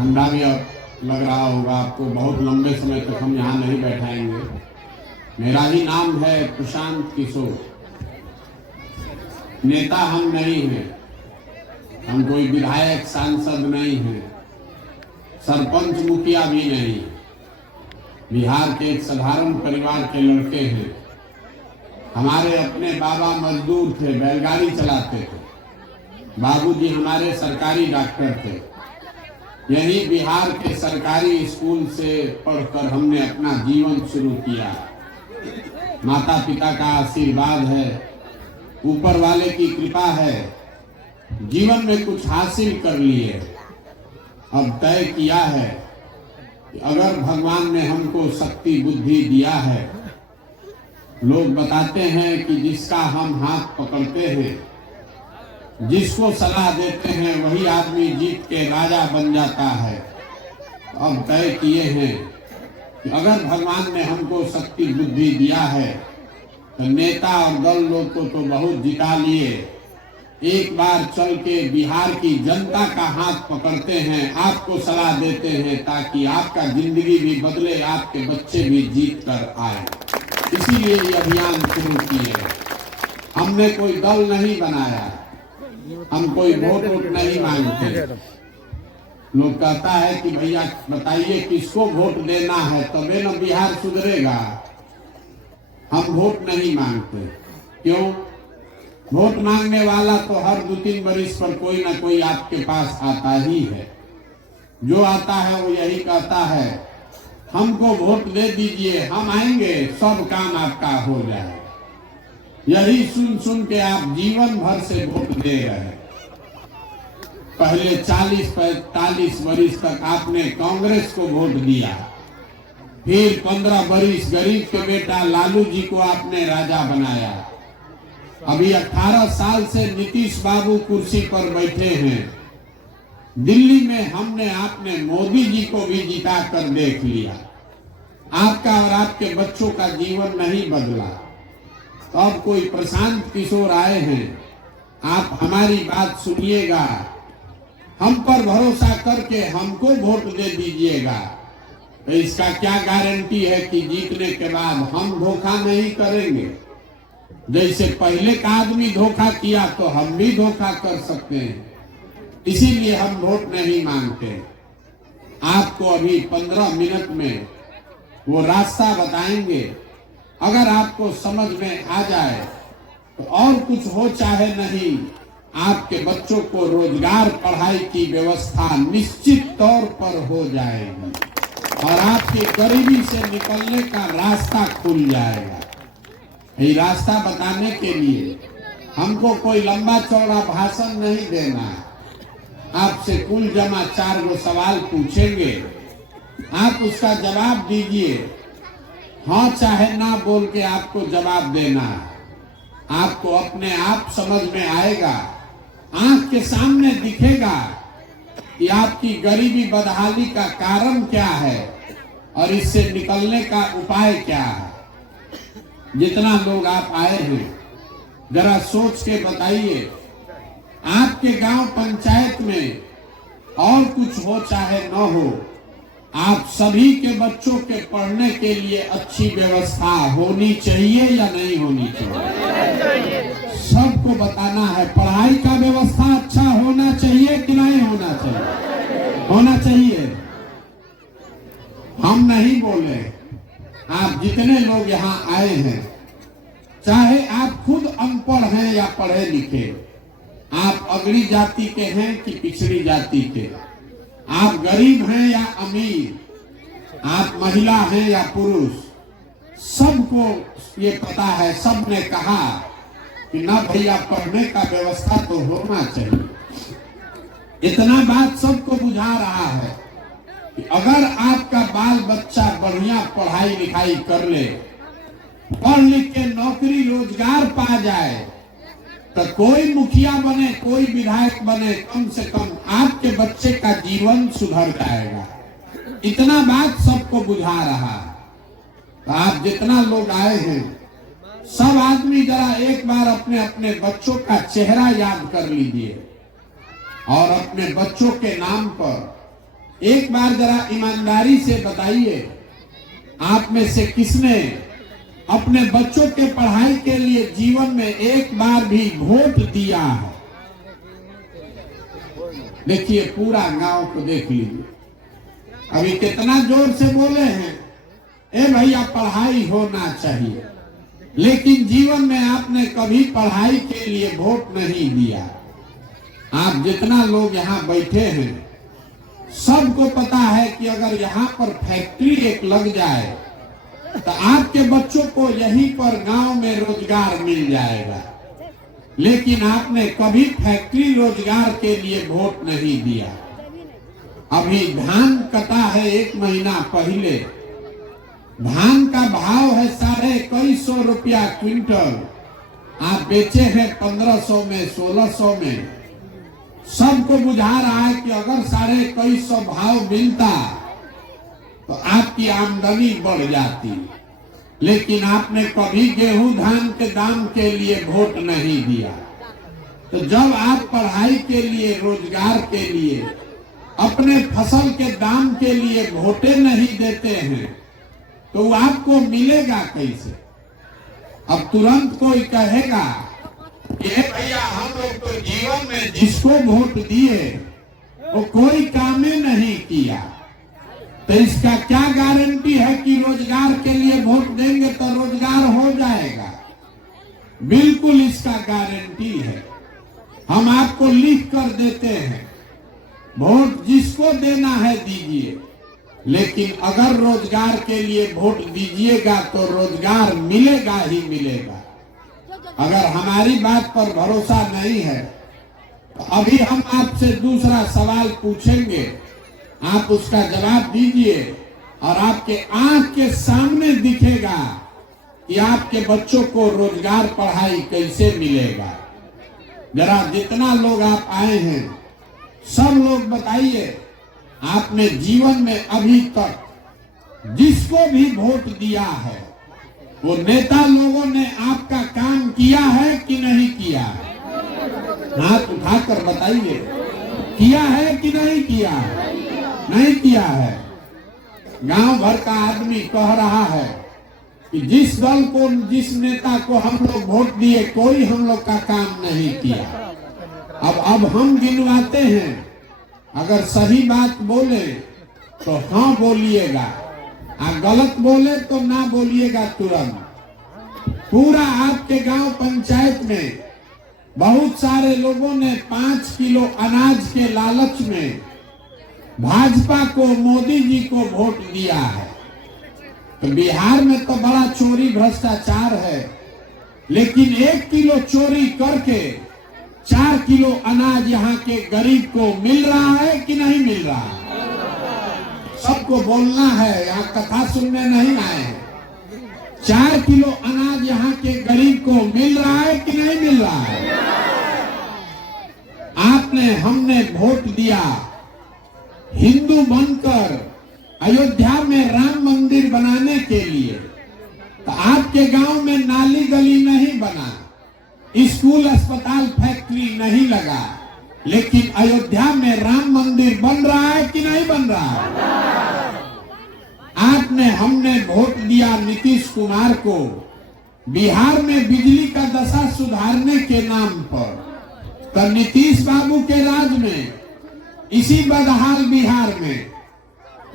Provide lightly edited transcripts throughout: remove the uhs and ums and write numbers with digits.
ठंडा भी लग रहा होगा आपको, बहुत लंबे समय तक हम यहाँ नहीं बैठाएंगे। मेरा ही नाम है प्रशांत किशोर। नेता हम नहीं हैं, हम कोई विधायक सांसद नहीं हैं, सरपंच मुखिया भी नहीं। बिहार के एक साधारण परिवार के लड़के हैं। हमारे अपने बाबा मजदूर थे, बैलगाड़ी चलाते थे। बाबूजी हमारे सरकारी डॉक्टर थे। यही बिहार के सरकारी स्कूल से पढ़कर हमने अपना जीवन शुरू किया। माता पिता का आशीर्वाद है, ऊपर वाले की कृपा है, जीवन में कुछ हासिल कर लिए। अब तय किया है कि अगर भगवान ने हमको शक्ति बुद्धि दिया है, लोग बताते हैं कि जिसका हम हाथ पकड़ते हैं, जिसको सलाह देते हैं, वही आदमी जीत के राजा बन जाता है। अब तय किए हैं कि अगर भगवान ने हमको शक्ति बुद्धि दिया है तो नेता और दल लोग को तो बहुत जिता लिए, एक बार चल के बिहार की जनता का हाथ पकड़ते हैं, आपको सलाह देते हैं ताकि आपका जिंदगी भी बदले, आपके बच्चे भी जीत कर आए। इसीलिए ये अभियान शुरू किए। हमने कोई दल नहीं बनाया, हम कोई वोट नहीं मांगते। लोग कहता है कि भैया बताइए किसको वोट देना है तबे न बिहार सुधरेगा। हम वोट नहीं मांगते। क्यों? वोट मांगने वाला तो हर 2-3 वर्ष पर कोई ना कोई आपके पास आता ही है। जो आता है वो यही कहता है हमको वोट दे दीजिए, हम आएंगे, सब काम आपका हो जाए। यही सुन सुन के आप जीवन भर से वोट दे रहे हैं। पहले 40-45 वर्ष तक आपने कांग्रेस को वोट दिया, फिर 15 वर्ष गरीब के बेटा लालू जी को आपने राजा बनाया। अभी 18 साल से नीतीश बाबू कुर्सी पर बैठे हैं। दिल्ली में हमने आपने मोदी जी को भी जिता कर देख लिया। आपका और आपके बच्चों का जीवन नहीं बदला। तो अब कोई प्रशांत किशोर आए हैं, आप हमारी बात सुनिएगा, हम पर भरोसा करके हमको वोट दे दीजिएगा। तो इसका क्या गारंटी है कि जीतने के बाद हम धोखा नहीं करेंगे? जैसे पहले का आदमी धोखा किया तो हम भी धोखा कर सकते हैं। इसीलिए हम वोट नहीं मांगते। आपको अभी 15 मिनट में वो रास्ता बताएंगे। अगर आपको समझ में आ जाए तो और कुछ हो चाहे नहीं, आपके बच्चों को रोजगार पढ़ाई की व्यवस्था निश्चित तौर पर हो जाएगी और आपकी गरीबी से निकलने का रास्ता खुल जाएगा। ये रास्ता बताने के लिए हमको कोई लंबा चौड़ा भाषण नहीं देना है। आपसे कुल जमा 4 गो सवाल पूछेंगे, आप उसका जवाब दीजिए। हाँ चाहे ना बोल के आपको जवाब देना है। आपको अपने आप समझ में आएगा, आंख के सामने दिखेगा कि आपकी गरीबी बदहाली का कारण क्या है और इससे निकलने का उपाय क्या है। जितना लोग आप आए हैं जरा सोच के बताइए, आपके गांव पंचायत में और कुछ हो चाहे न हो, आप सभी के बच्चों के पढ़ने के लिए अच्छी व्यवस्था होनी चाहिए या नहीं होनी चाहिए? सबको बताना है पढ़ाई का व्यवस्था अच्छा होना चाहिए कि नहीं होना चाहिए? होना चाहिए। हम नहीं बोले, आप जितने लोग यहाँ आए हैं, चाहे आप खुद अनपढ़ हैं या पढ़े लिखे, आप अगड़ी जाति के हैं कि पिछड़ी जाति के, आप गरीब हैं या अमीर, आप महिला हैं या पुरुष, सबको ये पता है। सबने कहा कि ना भैया पढ़ने का व्यवस्था तो होना चाहिए। इतना बात सबको बुझा रहा है कि अगर आपका बाल बच्चा बढ़िया पढ़ाई लिखाई कर ले, पढ़ लिख के नौकरी रोजगार पा जाए, तो कोई मुखिया बने, कोई विधायक बने, कम से कम आपके बच्चे का जीवन सुधर जाएगा। इतना बात सबको बुझा रहा है। तो आप जितना लोग आए हैं, सब आदमी जरा एक बार अपने अपने बच्चों का चेहरा याद कर लीजिए और अपने बच्चों के नाम पर एक बार जरा ईमानदारी से बताइए, आप में से किसने अपने बच्चों के पढ़ाई के लिए जीवन में एक बार भी वोट दिया है? देखिए, पूरा गांव को देख लीजिए। अभी कितना जोर से बोले हैं, ए भैया पढ़ाई होना चाहिए, लेकिन जीवन में आपने कभी पढ़ाई के लिए वोट नहीं दिया। आप जितना लोग यहाँ बैठे हैं, सबको पता है कि अगर यहाँ पर फैक्ट्री एक लग जाए तो आपके बच्चों को यहीं पर गांव में रोजगार मिल जाएगा, लेकिन आपने कभी फैक्ट्री रोजगार के लिए वोट नहीं दिया। अभी धान कटा है 1 महीना पहले, धान का भाव है 2150 रुपया क्विंटल, आप बेचे हैं 1500 में, 1600 में। सबको बुझा रहा है कि अगर 2150 भाव मिलता तो आपकी आमदनी बढ़ जाती, लेकिन आपने कभी गेहूं धान के दाम के लिए वोट नहीं दिया। तो जब आप पढ़ाई के लिए, रोजगार के लिए, अपने फसल के दाम के लिए वोटें नहीं देते हैं तो आपको मिलेगा कैसे? अब तुरंत कोई कहेगा कि भैया हम लोग तो जीवन में जिसको वोट दिए वो कोई काम ही नहीं किया, तो इसका क्या गारंटी है कि रोजगार के लिए वोट देंगे तो रोजगार हो जाएगा? बिल्कुल इसका गारंटी है। हम आपको लिख कर देते हैं, वोट जिसको देना है दीजिए, लेकिन अगर रोजगार के लिए वोट दीजिएगा तो रोजगार मिलेगा ही मिलेगा। अगर हमारी बात पर भरोसा नहीं है तो अभी हम आपसे दूसरा सवाल पूछेंगे, आप उसका जवाब दीजिए और आपके आंख के सामने दिखेगा कि आपके बच्चों को रोजगार, पढ़ाई कैसे मिलेगा। जरा जितना लोग आप आए हैं, सब लोग बताइए, आपने जीवन में अभी तक जिसको भी वोट दिया है वो नेता लोगों ने आपका काम किया है कि नहीं किया? हाथ उठाकर बताइए, किया है कि नहीं किया? नहीं किया है। गांव भर का आदमी कह रहा है कि जिस दल को, जिस नेता को हम लोग वोट दिए, कोई हम लोग का काम नहीं किया। अब हम गिनवाते हैं, अगर सही बात बोले तो हाँ बोलिएगा, गलत बोले तो ना बोलिएगा तुरंत। पूरा आपके गांव पंचायत में बहुत सारे लोगों ने 5 किलो अनाज के लालच में भाजपा को, मोदी जी को वोट दिया है। तो बिहार में तो बड़ा चोरी भ्रष्टाचार है, लेकिन 1 किलो चोरी करके 4 किलो अनाज यहाँ के गरीब को मिल रहा है कि नहीं मिल रहा है? सबको बोलना है, यहाँ कथा सुनने नहीं आए हैं। 4 किलो अनाज यहाँ के गरीब को मिल रहा है कि नहीं मिल रहा है? आपने, हमने वोट दिया, हिंदू बनकर अयोध्या में राम मंदिर बनाने के लिए, तो आपके गांव में नाली गली नहीं बना, स्कूल, अस्पताल, फैक्ट्री नहीं लगा, लेकिन अयोध्या में राम मंदिर बन रहा है कि नहीं बन रहा है? आपने, हमने वोट दिया नीतीश कुमार को बिहार में बिजली का दशा सुधारने के नाम पर, तो नीतीश बाबू के राज में इसी बदहाल बिहार में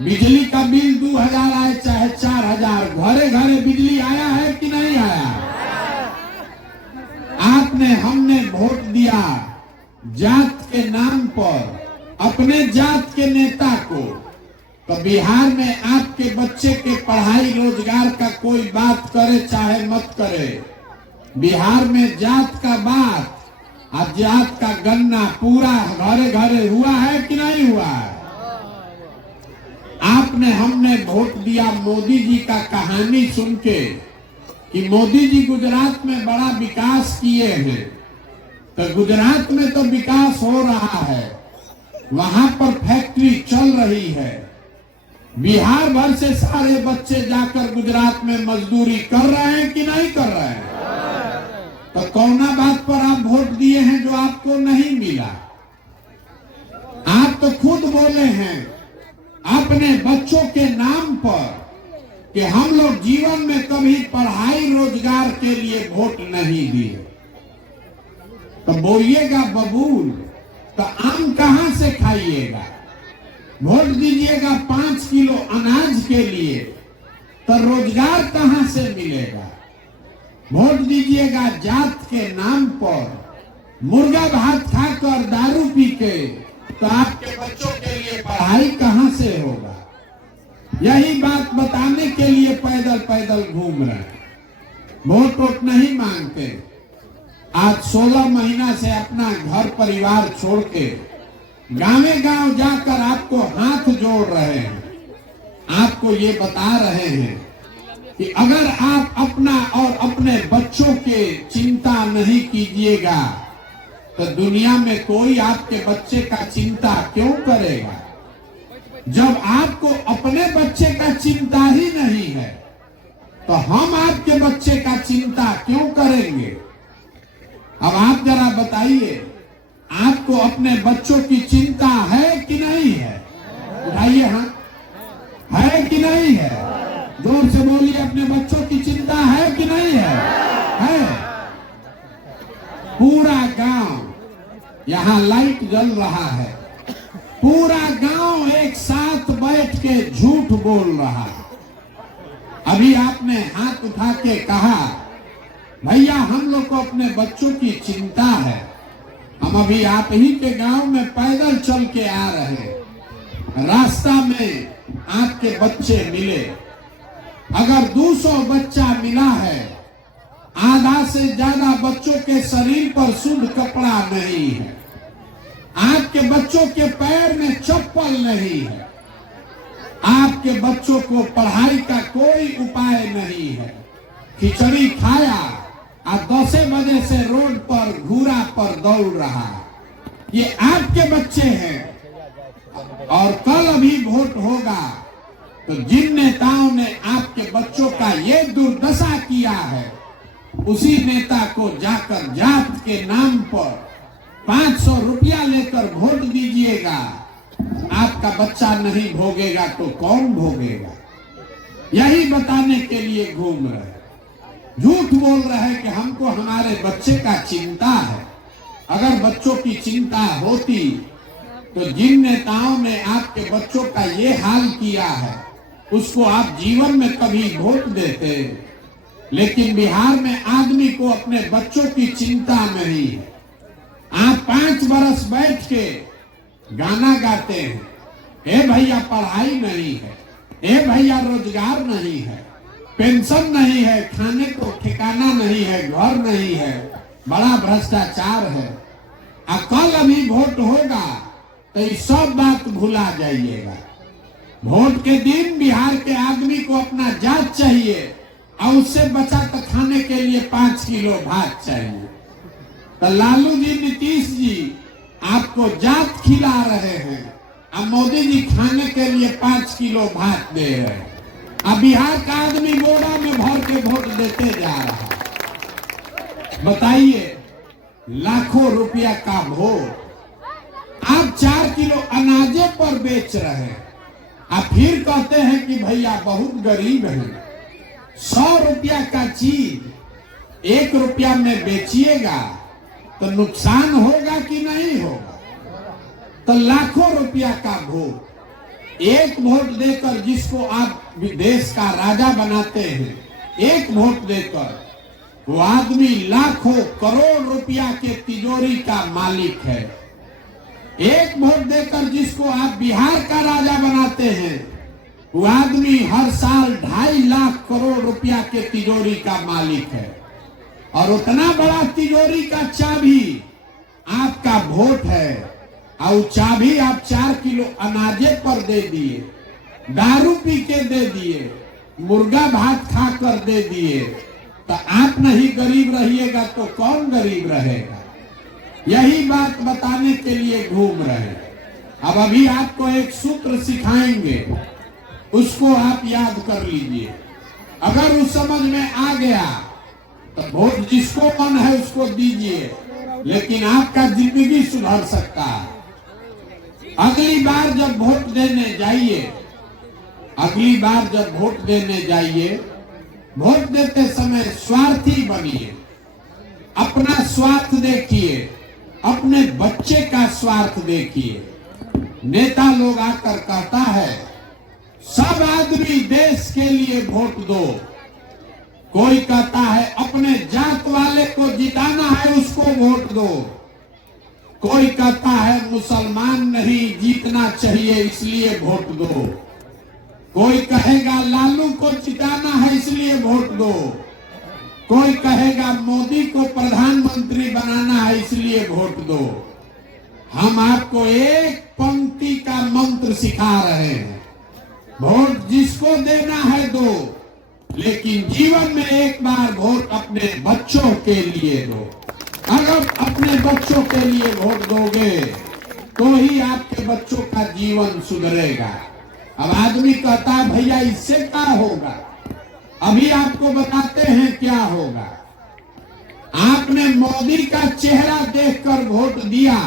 बिजली का बिल 2000 आए चाहे 4000, घरे घरे बिजली आया है कि नहीं आया? आपने, हमने वोट दिया जात के नाम पर अपने जात के नेता को, तो बिहार में आपके बच्चे के पढ़ाई, रोजगार का कोई बात करे चाहे मत करे, बिहार में जात का बात और जात का गन्ना पूरा घरे घरे हुआ है कि नहीं हुआ है? आपने, हमने वोट दिया मोदी जी का कहानी सुन के कि मोदी जी गुजरात में बड़ा विकास किए हैं, तो गुजरात में तो विकास हो रहा है, वहां पर फैक्ट्री चल रही है, बिहार भर से सारे बच्चे जाकर गुजरात में मजदूरी कर रहे हैं कि नहीं कर रहे हैं? तो कौना बात पर आप वोट दिए हैं जो आपको नहीं मिला? आप तो खुद बोले हैं अपने बच्चों के नाम पर कि हम लोग जीवन में कभी पढ़ाई रोजगार के लिए वोट नहीं दिए, तो बोइएगा बबूल तो आम कहां से खाइएगा? वोट दीजिएगा 5 किलो अनाज के लिए तो रोजगार कहां से मिलेगा? वोट दीजिएगा जात के नाम पर, मुर्गा भात खाकर दारू पी के, तो आपके बच्चों के लिए पढ़ाई कहां से होगा? यही बात बताने के लिए पैदल पैदल घूम रहे हैं, वोट वोट नहीं मांगते। आज 16 महीना से अपना घर परिवार छोड़ के गांवे गांव जाकर आपको हाथ जोड़ रहे हैं, आपको ये बता रहे हैं कि अगर आप अपना और अपने बच्चों के चिंता नहीं कीजिएगा तो दुनिया में कोई आपके बच्चे का चिंता क्यों करेगा? जब आपको अपने बच्चे का चिंता ही नहीं है तो हम आपके बच्चे का चिंता क्यों करेंगे? अब आप जरा बताइए, आपको अपने बच्चों की चिंता है कि नहीं है? उठाइए हाँ, है कि नहीं है? जोर से बोलिए, अपने बच्चों की चिंता है कि नहीं है? है। पूरा गांव, यहाँ लाइट जल रहा है, पूरा गांव एक साथ बैठ के झूठ बोल रहा है। अभी आपने हाथ उठा के कहा भैया हम लोग को अपने बच्चों की चिंता है, हम अभी आप ही के गांव में पैदल चल के आ रहे हैं, रास्ता में आपके बच्चे मिले, अगर 200 बच्चा मिला है, आधा से ज्यादा बच्चों के शरीर पर शुद्ध कपड़ा नहीं है, आपके बच्चों के पैर में चप्पल नहीं है, आपके बच्चों को पढ़ाई का कोई उपाय नहीं है, खिचड़ी खाया और 10 बजे से रोड पर घूरा पर दौड़ रहा, ये आपके बच्चे हैं। और कल अभी वोट होगा तो जिन नेताओं ने आपके बच्चों का ये दुर्दशा किया है, उसी नेता को जाकर जात के नाम पर 500 रुपया लेकर वोट दीजिएगा। आपका बच्चा नहीं भोगेगा तो कौन भोगेगा? यही बताने के लिए घूम रहे, झूठ बोल रहे हैं कि हमको हमारे बच्चे का चिंता है। अगर बच्चों की चिंता होती तो जिन नेताओं ने आपके बच्चों का ये हाल किया है उसको आप जीवन में कभी वोट देते। लेकिन बिहार में आदमी को अपने बच्चों की चिंता नहीं है। आप 5 बरस बैठ के गाना गाते हैं, ए भैया पढ़ाई नहीं है, ए भैया रोजगार नहीं है, पेंशन नहीं है, खाने को ठिकाना नहीं है, घर नहीं है, बड़ा भ्रष्टाचार है। कल अभी वोट होगा तो ये सब बात भुला जाइएगा। वोट के दिन बिहार के आदमी को अपना जात चाहिए और उससे बचा तो खाने के लिए 5 किलो भात चाहिए। तो लालू जी, नीतीश जी आपको जात खिला रहे हैं और मोदी जी खाने के लिए 5 किलो भात दे रहे हैं। अब बिहार का आदमी बोरा में भर के वोट देते जा रहा है। बताइए, लाखों रुपया का वोट आप 4 किलो अनाजे पर बेच रहे हैं। आप फिर कहते हैं कि भैया बहुत गरीब है। 100 रुपया का चीज 1 रुपया में बेचिएगा तो नुकसान होगा कि नहीं होगा? तो लाखों रुपया का वोट, एक वोट देकर जिसको आप देश का राजा बनाते हैं, एक वोट देकर वो आदमी लाखों करोड़ रुपया के तिजोरी का मालिक है। एक वोट देकर जिसको आप बिहार का राजा बनाते हैं, वो आदमी हर साल 2.5 लाख करोड़ रुपया के तिजोरी का मालिक है। और उतना बड़ा तिजोरी का चाबी आपका वोट है और चाबी आप 4 किलो अनाजे पर दे दिए, दारू पी के दे दिए, मुर्गा भात खाकर दे दिए। तो आप नहीं गरीब रहिएगा तो कौन गरीब रहेगा? यही बात बताने के लिए घूम रहे हैं। अब अभी आपको एक सूत्र सिखाएंगे, उसको आप याद कर लीजिए। अगर उस समझ में आ गया तो वोट जिसको मन है उसको दीजिए, लेकिन आपका जिंदगी सुधर सकता है। अगली बार जब वोट देने जाइए अगली बार जब वोट देने जाइए, वोट देते समय स्वार्थी बनिए, अपना स्वार्थ देखिए, अपने बच्चे का स्वार्थ देखिए। नेता लोग आकर कहता है सब आदमी देश के लिए वोट दो, कोई कहता है अपने जात वाले को जिताना है उसको वोट दो, कोई कहता है मुसलमान नहीं जीतना चाहिए इसलिए वोट दो, कोई कहेगा लालू को जिताना है इसलिए वोट दो, कोई कहेगा मोदी को प्रधानमंत्री बनाना है इसलिए वोट दो। हम आपको एक पंक्ति का मंत्र सिखा रहे हैं, वोट जिसको देना है दो, लेकिन जीवन में एक बार वोट अपने बच्चों के लिए दो। अगर अपने बच्चों के लिए वोट दोगे तो ही आपके बच्चों का जीवन सुधरेगा। अब आदमी कहता है भैया इससे क्या होगा, अभी आपको बताते हैं क्या होगा। आपने मोदी का चेहरा देखकर वोट दिया,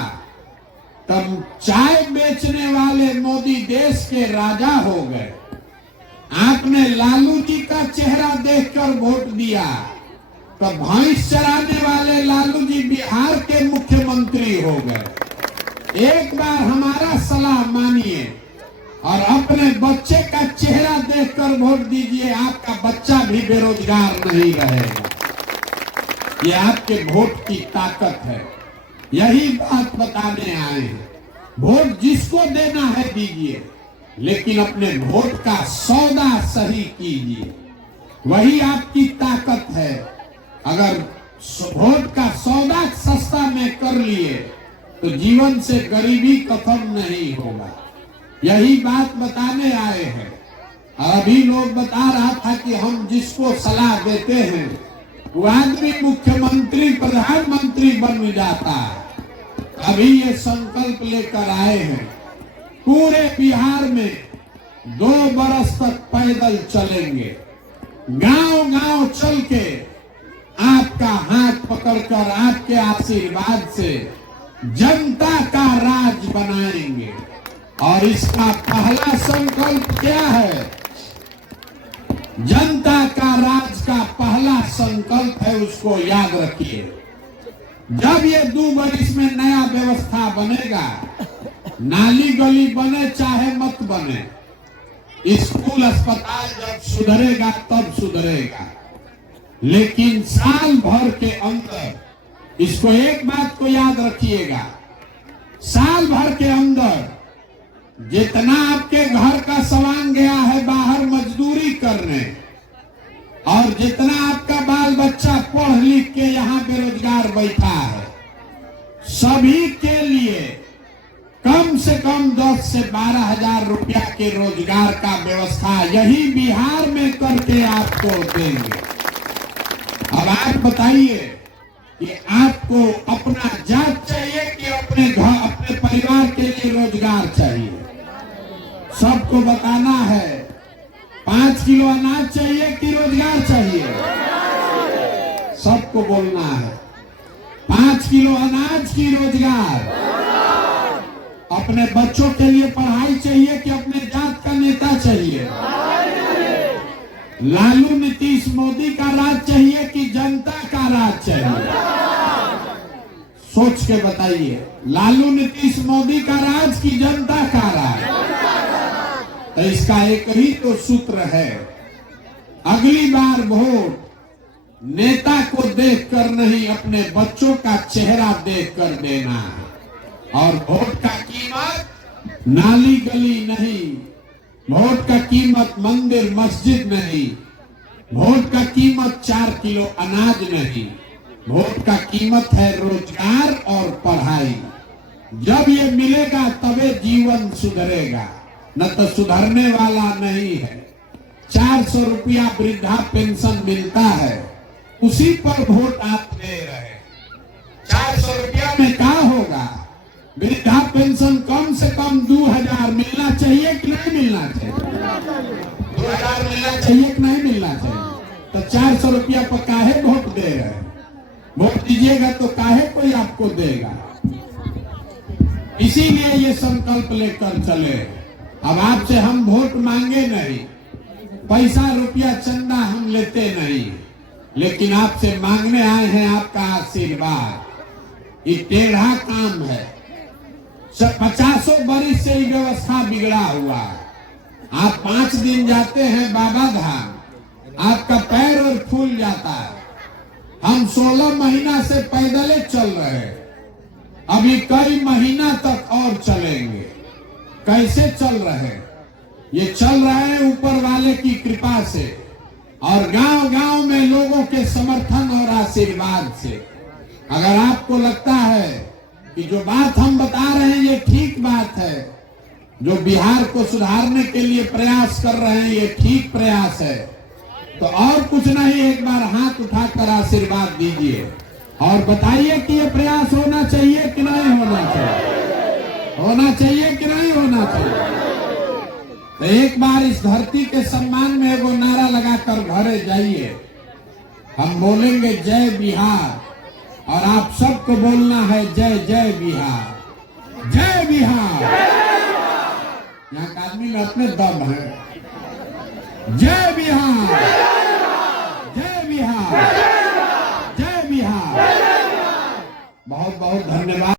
तब चाय बेचने वाले मोदी देश के राजा हो गए। आपने लालू जी का चेहरा देखकर वोट दिया, तो भैंस चराने वाले लालू जी बिहार के मुख्यमंत्री हो गए। एक बार हमारा सलाह मानिए और अपने बच्चे का चेहरा देखकर वोट दीजिए, आपका बच्चा भी बेरोजगार नहीं रहेगा। ये आपके वोट की ताकत है, यही बात बताने आए हैं। वोट जिसको देना है दीजिए, लेकिन अपने वोट का सौदा सही कीजिए, वही आपकी ताकत है। अगर वोट का सौदा सस्ता में कर लिए तो जीवन से गरीबी खत्म नहीं होगा। यही बात बताने आए हैं। अभी लोग बता रहा था कि हम जिसको सलाह देते हैं वो आदमी मुख्यमंत्री प्रधानमंत्री बन जाता है। अभी ये संकल्प लेकर आए हैं पूरे बिहार में 2 बरस तक पैदल चलेंगे, गांव-गांव चल के आपका हाथ पकड़कर आपके आशीर्वाद से जनता का राज बनाएंगे। और इसका पहला संकल्प क्या है? जनता का राज का पहला संकल्प है, उसको याद रखिए। जब ये 2 बरिस में नया व्यवस्था बनेगा, नाली गली बने चाहे मत बने, स्कूल अस्पताल जब सुधरेगा तब सुधरेगा, लेकिन साल भर के अंदर इसको एक बात को याद रखिएगा, साल भर के अंदर जितना आपके घर का सामान गया है बाहर मजदूरी करने, और जितना आपका बाल बच्चा पढ़ लिख के यहाँ बेरोजगार बैठा है, सभी के लिए कम से कम 10 से 12 हजार रुपया के रोजगार का व्यवस्था यही बिहार में करके आपको देंगे। अब आप बताइए कि आपको अपना जात चाहिए कि अपने घर अपने परिवार के लिए रोजगार चाहिए? सबको बताना है। 5 किलो अनाज चाहिए कि रोजगार चाहिए? सबको बोलना है 5 किलो अनाज की रोजगार। अपने बच्चों के लिए पढ़ाई चाहिए कि अपने जात का नेता चाहिए? लालू नीतीश मोदी का राज चाहिए कि जनता का राज चाहिए? सोच के बताइए, लालू नीतीश मोदी का राज की जनता का राज? तो इसका एक ही तो सूत्र है, अगली बार वोट नेता को देखकर नहीं अपने बच्चों का चेहरा देखकर देना है। और वोट का कीमत नाली गली नहीं, वोट का कीमत मंदिर मस्जिद नहीं, वोट का कीमत 4 किलो अनाज नहीं, वोट का कीमत है रोजगार और पढ़ाई। जब ये मिलेगा तबे जीवन सुधरेगा, न तो सुधरने वाला नहीं है। 400 रुपया वृद्धा पेंशन मिलता है, उसी पर वोट आप दे रहे। 400 रुपया में क्या होगा? वृद्धा पेंशन कम से कम 2000 मिलना चाहिए कि नहीं मिलना चाहिए? 2000 मिलना चाहिए कि नहीं मिलना चाहिए? तो 400 रुपया पर काहे वोट दे रहे? वोट दीजिएगा तो काहे कोई आपको देगा? इसीलिए ये संकल्प लेकर चले अब आपसे हम वोट मांगे नहीं, पैसा रुपया चंदा हम लेते नहीं, लेकिन आपसे मांगने आए हैं आपका आशीर्वाद। ये टेढ़ा काम है, 50 बरिस से ये व्यवस्था बिगड़ा हुआ है। आप 5 दिन जाते हैं बाबा धाम, आपका पैर और फूल जाता है। हम 16 महीना से पैदल चल रहे हैं, अभी कई महीना तक और चलेंगे। कैसे चल रहे हैं? ये चल रहे हैं ऊपर वाले की कृपा से और गांव-गांव में लोगों के समर्थन और आशीर्वाद से। अगर आपको लगता है कि जो बात हम बता रहे हैं ये ठीक बात है, जो बिहार को सुधारने के लिए प्रयास कर रहे हैं ये ठीक प्रयास है, तो और कुछ नहीं, एक बार हाथ उठाकर आशीर्वाद दीजिए और बताइए कि ये प्रयास होना चाहिए कि नहीं होना चाहिए, होना चाहिए कि नहीं होना चाहिए। तो एक बार इस धरती के सम्मान में एगो नारा लगाकर घरे जाइए। हम बोलेंगे जय बिहार और आप सबको बोलना है जय जय बिहार, जय बिहार। यहाँ का आदमी में अपने दम है। जय बिहार, जय बिहार, जय बिहार। बहुत बहुत धन्यवाद।